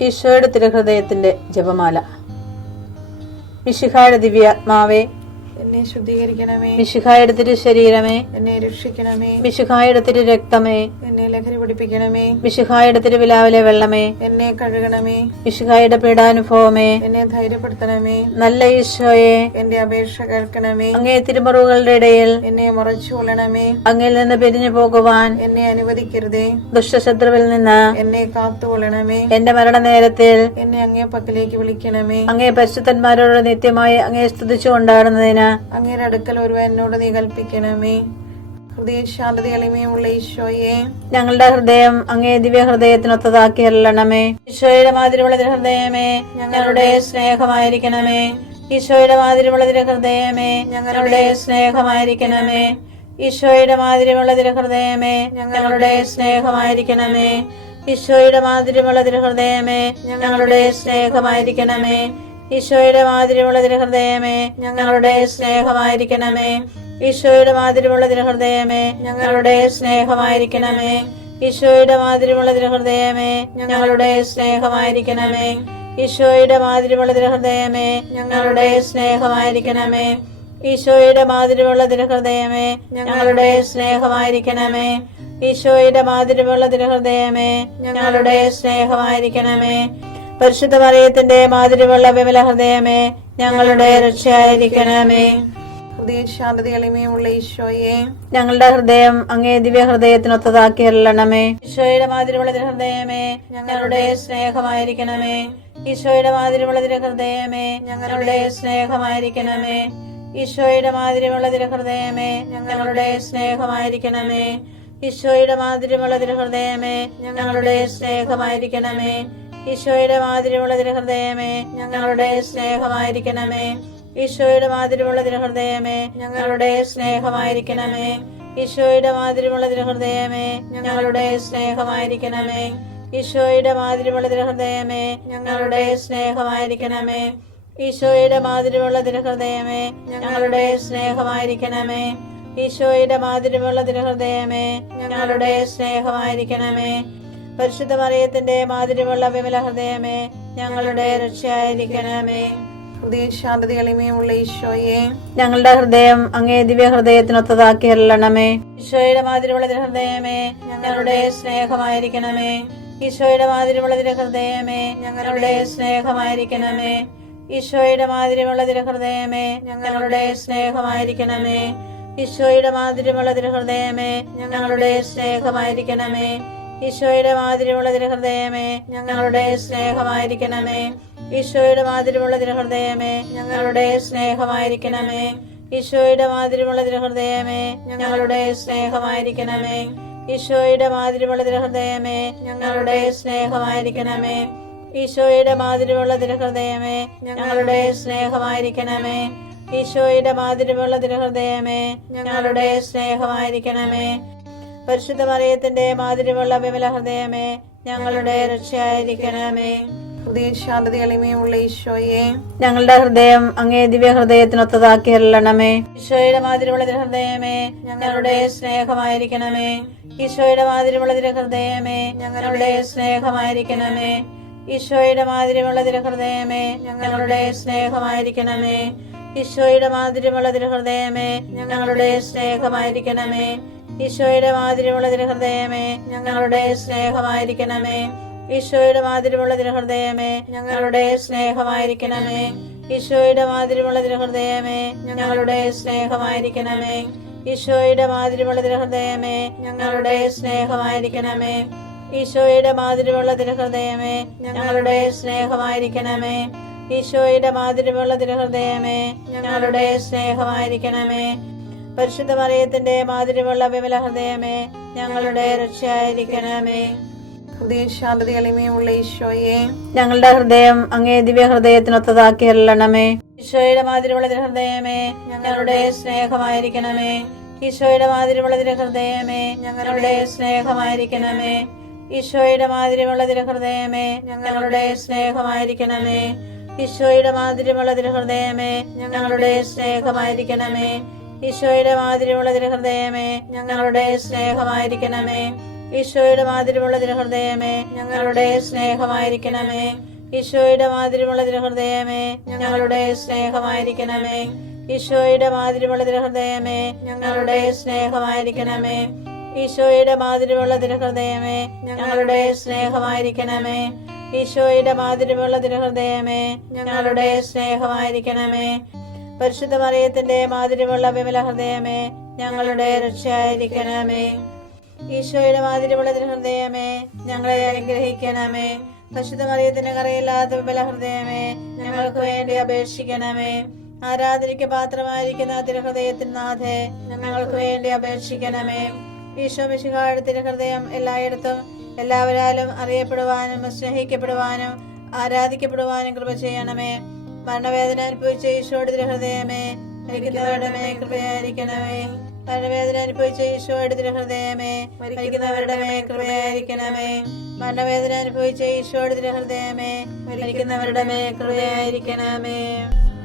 ഈശോയുടെ തിരുഹൃദയത്തിന്റെ ജപമാല. മിശിഹായുടെ ദിവ്യാത്മാവേ, എന്നെ ശുദ്ധീകരിക്കണമേ. മിശിഹായുടെ തിരു ശരീരമേ, എന്നെ രക്ഷിക്കണമേ. മിശിഹായുടെ തിരു രക്തമേ, എന്നെ ലഹരി പിടിപ്പിക്കണമേ. മിശിഹായുടെ തിരുവിലാവിലെ വെള്ളമേ, എന്നെ കഴുകണമേ. മിശിഹായുടെ പീഡാനുഭവമേ, എന്നെ ധൈര്യപ്പെടുത്തണമേ. നല്ല ഈശോയെ, എന്റെ അപേക്ഷ കേൾക്കണമേ. അങ്ങേ തിരുമുറിവുകളുടെ ഇടയിൽ എന്നെ മറച്ചു കൊള്ളണമേ. അങ്ങിൽ നിന്ന് പിരിഞ്ഞു പോകുവാൻ എന്നെ അനുവദിക്കരുതേ. ദുഷ്ടശത്രുവിൽ നിന്ന് എന്നെ കാത്തുകൊള്ളണമേ. എന്റെ മരണനേരത്തിൽ എന്നെ അങ്ങേ പക്കലേക്ക് വിളിക്കണമേ. അങ്ങേ പരിശുദ്ധന്മാരോട് നിത്യമായി അങ്ങേ സ്തുതിച്ചു കൊണ്ടാടുന്നതിന് അങ്ങയുടെ അടുക്കൽ ഒരുവൻ എന്നോട് നീ കൽപ്പിക്കണമേ. ഹൃദയശാന്തത എളിമയുള്ള ഈശോയെ, ഞങ്ങളുടെ ഹൃദയം അങ്ങേ ദിവ്യ ഹൃദയത്തിനൊത്തതാക്കി അരുളണമേ. ഈശോയുടെ മാതിരിയുള്ള ഹൃദയമേ, ഞങ്ങളുടെ സ്നേഹമായിരിക്കണമേ. ഈശോയുടെ മാതിരിയുള്ള ഹൃദയമേ, ഞങ്ങളുടെ സ്നേഹമായിരിക്കണമേ. ഈശോയുടെ മാതിരിയുള്ള ഹൃദയമേ, ഞങ്ങളുടെ സ്നേഹമായിരിക്കണമേ. ഈശോയുടെ മാതിരിയുള്ള ഹൃദയമേ, ഞങ്ങളുടെ സ്നേഹമായിരിക്കണമേ. ഈശോയുടെ മാതിരിയുള്ള ഹൃദയമേ, ഞങ്ങളുടെ സ്നേഹമായിരിക്കണമേ. ഈശോയുടെ മാതിരിയുള്ള ഹൃദയമേ, ഞങ്ങളുടെ സ്നേഹമായിരിക്കണമേ. ഈശോയുടെ മാതിരിയുള്ള ഹൃദയമേ, ഞങ്ങളുടെ സ്നേഹമായിരിക്കണമേ. ഈശോയുടെ മാതിരിയുള്ള ഹൃദയമേ, ഞങ്ങളുടെ സ്നേഹമായിരിക്കണമേ. ഈശോയുടെ മാതിരിയുള്ള ഹൃദയമേ, ഞങ്ങളുടെ സ്നേഹമായിരിക്കണമേ. ഈശോയുടെ മാതിരിയുള്ള ഹൃദയമേ, ഞങ്ങളുടെ സ്നേഹമായിരിക്കണമേ. പരിശുദ്ധ മറിയത്തിന്റെ മാതിരിയുള്ള വിമല ഹൃദയമേ, ഞങ്ങളുടെ രക്ഷയായിരിക്കണമേ. ഹൃദയശാന്തത എളിമയുള്ള ഈശോയെ, ഞങ്ങളുടെ ഹൃദയം അങ്ങേ ദിവ്യ ഹൃദയത്തിനൊത്തതാക്കി അരുളണമേ. ഈശോയുടെ മാതിരിയുള്ള ഹൃദയമേ, ഞങ്ങളുടെ സ്നേഹമായിരിക്കണമേ. ഈശോയുടെ മാതിരിയുള്ള ഹൃദയമേ, ഞങ്ങളുടെ സ്നേഹമായിരിക്കണമേ. ഈശോയുടെ മാതിരിയുള്ള ഹൃദയമേ, ഞങ്ങളുടെ സ്നേഹമായിരിക്കണമേ. ഈശോയുടെ മാതിരിയുള്ള ഹൃദയമേ, ഞങ്ങളുടെ സ്നേഹമായിരിക്കണമേ. ഈശോയുടെ മാതിരിയുള്ള ഹൃദയമേ, ഞങ്ങളുടെ സ്നേഹമായിരിക്കണമേ. ഈശോയുടെ മാതിരിയുള്ള ഹൃദയമേ, ഞങ്ങളുടെ സ്നേഹമായിരിക്കണമേ. ഈശോയുടെ മാതിരിയുള്ള ഹൃദയമേ, ഞങ്ങളുടെ സ്നേഹമായിരിക്കണമേ. ഈശോയുടെ മാതിരിയുള്ള ഹൃദയമേ, ഞങ്ങളുടെ സ്നേഹമായിരിക്കണമേ. ഈശോയുടെ മാതിരിയുള്ള ഹൃദയമേ, ഞങ്ങളുടെ സ്നേഹമായിരിക്കണമേ. ഈശോയുടെ മാതിരിയുള്ള ഹൃദയമേ, ഞങ്ങളുടെ സ്നേഹമായിരിക്കണമേ. പരിശുദ്ധ മറിയത്തിന്റെ മാതിരിയുള്ള വിമല ഹൃദയമേ, ഞങ്ങളുടെ രക്ഷയായിരിക്കണമേ. ഹൃദയശാന്തത എളിമയുള്ള ഈശോയെ, ഞങ്ങളുടെ ഹൃദയം അങ്ങേ ദിവ്യ ഹൃദയത്തിനൊത്തതാക്കി അരുളണമേ. ഈശോയുടെ മാതിരിയുള്ള ഹൃദയമേ, ഞങ്ങളുടെ സ്നേഹമായിരിക്കണമേ. ഈശോയുടെ മാതിരിയുള്ള ഹൃദയമേ, ഞങ്ങളുടെ സ്നേഹമായിരിക്കണമേ. ഈശോയുടെ മാതിരിയുള്ള ഹൃദയമേ, ഞങ്ങളുടെ സ്നേഹമായിരിക്കണമേ. ഈശോയുടെ മാതിരിയുള്ള ഹൃദയമേ, ഞങ്ങളുടെ സ്നേഹമായിരിക്കണമേ. ഈശോയുടെ മാതിരിയുള്ള ഹൃദയമേ, ഞങ്ങളുടെ സ്നേഹമായിരിക്കണമേ. ഈശോയുടെ മാതിരിയുള്ള ഹൃദയമേ, ഞങ്ങളുടെ സ്നേഹമായിരിക്കണമേ. ഈശോയുടെ മാതിരിയുള്ള ഹൃദയമേ, ഞങ്ങളുടെ സ്നേഹമായിരിക്കണമേ. ഈശോയുടെ മാതിരിയുള്ള ഹൃദയമേ, ഞങ്ങളുടെ സ്നേഹമായിരിക്കണമേ. ഈശോയുടെ മാതിരിയുള്ള ഹൃദയമേ, ഞങ്ങളുടെ സ്നേഹമായിരിക്കണമേ. ഈശോയുടെ മാതിരിയുള്ള ഹൃദയമേ, ഞങ്ങളുടെ സ്നേഹമായിരിക്കണമേ. പരിശുദ്ധ മറിയത്തിന്റെ മാതിരിയുള്ള വിമല ഹൃദയമേ, ഞങ്ങളുടെ രക്ഷയായിരിക്കണമേ. ഹൃദയശാന്തത എളിമയുള്ള ഈശോയെ, ഞങ്ങളുടെ ഹൃദയം അങ്ങേ ദിവ്യ ഹൃദയത്തിനൊത്തതാക്കി അരുളണമേ. ഈശോയുടെ മാതിരിയുള്ള ഹൃദയമേ, ഞങ്ങളുടെ സ്നേഹമായിരിക്കണമേ. ഈശോയുടെ മാതിരിയുള്ള ഹൃദയമേ, ഞങ്ങളുടെ സ്നേഹമായിരിക്കണമേ. ഈശോയുടെ മാതിരിയുള്ള ഹൃദയമേ, ഞങ്ങളുടെ സ്നേഹമായിരിക്കണമേ. ഈശോയുടെ മാതിരിയുള്ള ഹൃദയമേ, ഞങ്ങളുടെ സ്നേഹമായിരിക്കണമേ. ഈശോയുടെ മാതിരിയുള്ള ഹൃദയമേ, ഞങ്ങളുടെ സ്നേഹമായിരിക്കണമേ. ഈശോയുടെ മാതിരിയുള്ള ഹൃദയമേ, ഞങ്ങളുടെ സ്നേഹമായിരിക്കണമേ. ഈശോയുടെ മാതിരിയുള്ള ഹൃദയമേ, ഞങ്ങളുടെ സ്നേഹമായിരിക്കണമേ. ഈശോയുടെ മാതിരിയുള്ള ഹൃദയമേ, ഞങ്ങളുടെ സ്നേഹമായിരിക്കണമേ. ഈശോയുടെ മാതിരിയുള്ള ഹൃദയമേ, ഞങ്ങളുടെ സ്നേഹമായിരിക്കണമേ. ഈശോയുടെ മാതിരിയുള്ള ഹൃദയമേ, ഞങ്ങളുടെ സ്നേഹമായിരിക്കണമേ. പരിശുദ്ധ മറിയത്തിന്റെ മാതിരിയുള്ള വിമല ഹൃദയമേ, ഞങ്ങളുടെ രക്ഷയായിരിക്കണമേ. ഹൃദയശാന്തത എളിമയുള്ള ഈശോയെ, ഞങ്ങളുടെ ഹൃദയം അങ്ങേ ദിവ്യ ഹൃദയത്തിനൊത്തതാക്കി അരുളണമേ. ഈശോയുടെ മാതിരിയുള്ള ഹൃദയമേ, ഞങ്ങളുടെ സ്നേഹമായിരിക്കണമേ. ഈശോയുടെ മാതിരിയുള്ള ഹൃദയമേ, ഞങ്ങളുടെ സ്നേഹമായിരിക്കണമേ. ഈശോയുടെ മാതിരിയുള്ള ഹൃദയമേ, ഞങ്ങളുടെ സ്നേഹമായിരിക്കണമേ. ഈശോയുടെ മാതിരിയുള്ള ഹൃദയമേ, ഞങ്ങളുടെ സ്നേഹമായിരിക്കണമേ. ഈശോയുടെ മാതിരിയുള്ള ഹൃദയമേ, ഞങ്ങളുടെ സ്നേഹമായിരിക്കണമേ. ഈശോയുടെ മാതിരിയുള്ള തിരുഹൃദയമേ ഞങ്ങളുടെ സ്നേഹമായിരിക്കണമേ. ഈശോയുടെ മാതിരിയുള്ള തിരുഹൃദയമേ ഞങ്ങളുടെ സ്നേഹമായിരിക്കണമേ. ഈശോയുടെ മാതിരിയുള്ള തിരുഹൃദയമേ ഞങ്ങളുടെ സ്നേഹമായിരിക്കണമേ. ഈശോയുടെ മാതിരിയുള്ള തിരുഹൃദയമേ ഞങ്ങളുടെ സ്നേഹമായിരിക്കണമേ. ഈശോയുടെ മാതിരിയുള്ള തിരുഹൃദയമേ ഞങ്ങളുടെ സ്നേഹമായിരിക്കണമേ. പരിശുദ്ധ മറിയത്തിന്റെ മാതിരിയുള്ള വിമല ഹൃദയമേ ഞങ്ങളുടെ രക്ഷയായിരിക്കണമേ. ഈശോയുടെ മാതിരിയുള്ള തിരുഹൃദയമേ ഞങ്ങളെ അനുഗ്രഹിക്കണമേ. പരിശുദ്ധ മറിയത്തിന്റെ കറയില്ലാത്ത വിമല ഹൃദയമേ ഞങ്ങൾക്ക് വേണ്ടി അപേക്ഷിക്കണമേ. ആരാധനയ്ക്ക് പാത്രമായിരിക്കുന്ന തിരുഹൃദയത്തിന് നാഥേ ഞങ്ങൾക്ക് വേണ്ടി അപേക്ഷിക്കണമേ. ഈശോ മിശിഹായുടെ തിരുഹൃദയം എല്ലായിടത്തും എല്ലാവരാലും അറിയപ്പെടുവാനും സ്നേഹിക്കപ്പെടുവാനും ആരാധിക്കപ്പെടുവാനും കൃപ ചെയ്യണമേ. മരണവേദന അനുഭവിച്ച ഈശോയുടെ തിരുഹൃദയമേ മരിക്കുന്നവരുടെ മേൽ കൃപയായിരിക്കണമേ. മരണവേദന അനുഭവിച്ച ഈശോയുടെ തിരുഹൃദയമേ മരിക്കുന്നവരുടെ മേൽ കൃപയായിരിക്കണമേ. മരണവേദന അനുഭവിച്ച ഈശോയുടെ തിരുഹൃദയമേ മരിക്കുന്നവരുടെ മേൽ കൃപയായിരിക്കണമേ.